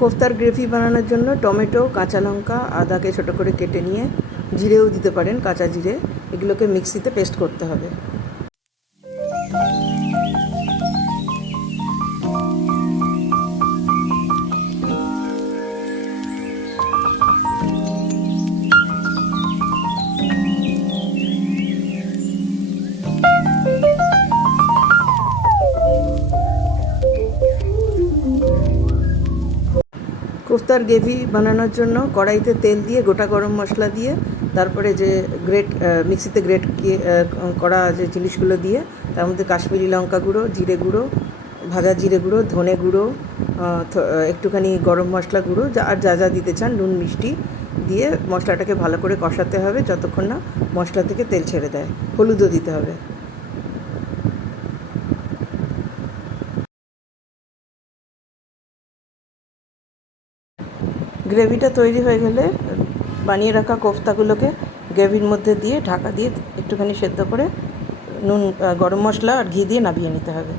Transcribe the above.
কোফতার gravy বানানোর জন্য tomato, কাঁচা লঙ্কা, আদাকে ছোটো করে কেটে নিয়ে, জিরেও দিতে পারেন, কাঁচা জিরে, এগুলোকে মিক্সিতে পেস্ট করতে হবে। কোফতার গ্রেভি বানানোর জন্য কড়াইতে তেল দিয়ে গোটা গরম মশলা দিয়ে, তারপরে যে মিক্সিতে গ্রেট করা যে জিনিসগুলো দিয়ে, তার মধ্যে কাশ্মীরি লঙ্কা গুঁড়ো, জিরে গুঁড়ো, ভাজা জিরে গুঁড়ো, ধনে গুঁড়ো, একটুখানি গরম মশলা গুঁড়ো, আর যা যা দিতে চান, নুন মিষ্টি দিয়ে মশলাটাকে ভালো করে কষাতে হবে যতক্ষণ না মশলা থেকে তেল ছেড়ে দেয়। হলুদও দিতে হবে। গ্রেভিটা তৈরি হয়ে গেলে বানিয়ে রাখা কোফতাগুলোকে গ্রেভির মধ্যে দিয়ে ঢাকা দিয়ে একটুখানি সেদ্ধ করে গরম মশলা আর ঘি দিয়ে নামিয়ে নিতে হবে।